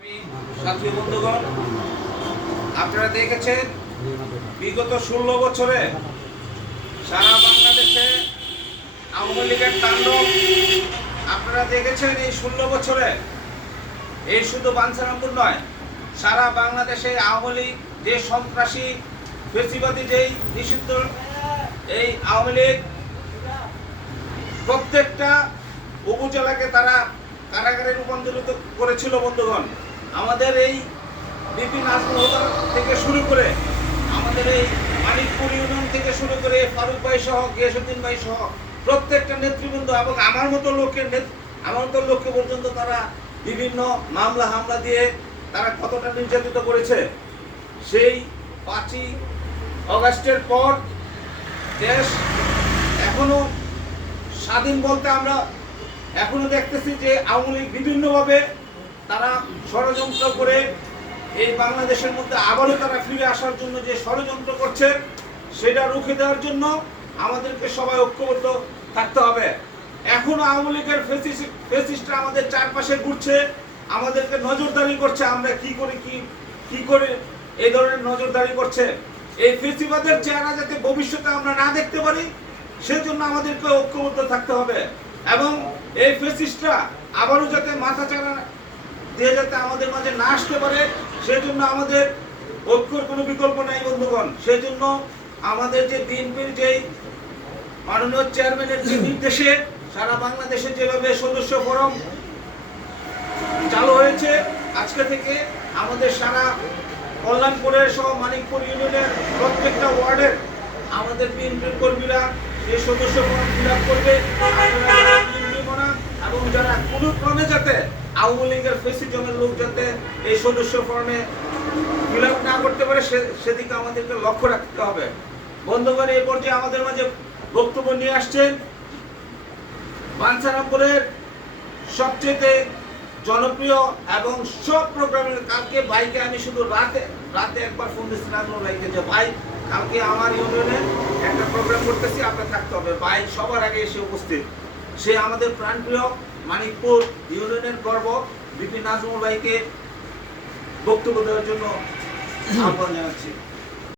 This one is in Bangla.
আমি সাথী বন্ধুগণ, আপনারা দেখেছেন বিগত 16 বছরে সারা বাংলাদেশে আওয়ামী লীগের তাণ্ডব। আপনারা দেখেছেন এই 16 বছরে, এই শুধু বাঞ্ছারামপুর নয়, সারা বাংলাদেশে আওয়ামী লীগ যে সন্ত্রাসী ফেসিবাদী যেই নিষিদ্ধ এই আওয়ামী লীগ প্রত্যেকটা উপজেলাকে তারা কারাগারে রূপান্তরিত করেছিল। বন্ধুগণ, আমাদের এই বিপিন আজমল থেকে শুরু করে আমাদের এই মানিকপুর ইউনিয়ন থেকে শুরু করে ফারুক ভাই সহ গিয়াসউদ্দিন ভাই সহ প্রত্যেকটা নেতৃবৃন্দ এবং আমার মতো লোককে পর্যন্ত তারা বিভিন্ন মামলা হামলা দিয়ে তারা কতটা নির্যাতিত করেছে। সেই 5ই অগাস্টের পর দেশ এখনো স্বাধীন বলতে আমরা এখনো দেখতেছি যে আওয়ামী লীগ বিভিন্নভাবে তারা ষড়যন্ত্র করে এই বাংলাদেশের মধ্যে আবারও তারা ফিরে আসার জন্য যে ষড়যন্ত্র করছে সেটা রুখে দেওয়ার জন্য আমাদেরকে সবাই ঐক্যবদ্ধ থাকতে হবে। এখনো আওয়ামী লীগের ফেসিস্টরা আমাদের চারপাশে ঘুরছে, আমাদেরকে নজরদারি করছে। আমরা কি করে এই ধরনের নজরদারি করছে? এই ফেসিবাদের চেহারা যাতে ভবিষ্যতে আমরা না দেখতে পারি সেজন্য আমাদেরকে ঐক্যবদ্ধ থাকতে হবে এবং এই ফেসিস্টরা আবারও যাতে মাথা চাড়া দিয়ে যাতে আমাদের মাঝে না আসতে পারে সেজন্য আমাদের ঐক্যর কোনো বিকল্প নাই। বন্ধুগণ, সেজন্য আমাদের যে বিএনপির যে মাননীয় চেয়ারম্যানের যে নির্দেশে সারা বাংলাদেশে যেভাবে সদস্য ফোরাম চালু হয়েছে, আজকে থেকে আমাদের সারা কল্যাণপুরের সহ মানিকপুর ইউনিয়নের প্রত্যেকটা ওয়ার্ডের আমাদের বিএনপির কর্মীরা এই সদস্য ফর্ম ফিল আপ করবে এবং যারা কোনো ক্রমে যাতে আওয়ামী লীগের ফেসিজমের লোক যাতে এই সদস্য ফর্মে ফিল আপ না করতে পারে সেদিকে আমাদেরকে লক্ষ্য রাখতে হবে। বন্ধুগণ, এই পর্যায়ে আমাদের মাঝে বক্তব্য নিয়ে আসছেন বাঞ্ছারামপুরের সবচেয়ে জনপ্রিয় এবং সব প্রোগ্রামের কালকে ভাইকে আমি শুধু রাতে একবার ফোন দিচ্ছি নাজমুল ভাইকে যে ভাই কালকে আমার ইউনিয়নে একটা প্রোগ্রাম করতেছি, আপনার থাকতে হবে। ভাই সবার আগে এসে উপস্থিত। সে আমাদের প্রাণপ্রিয় মানিকপুর ইউনিয়নের গর্ব বিপিন নাজমুল ভাইকে বক্তব্য দেওয়ার জন্য আহ্বান জানাচ্ছি।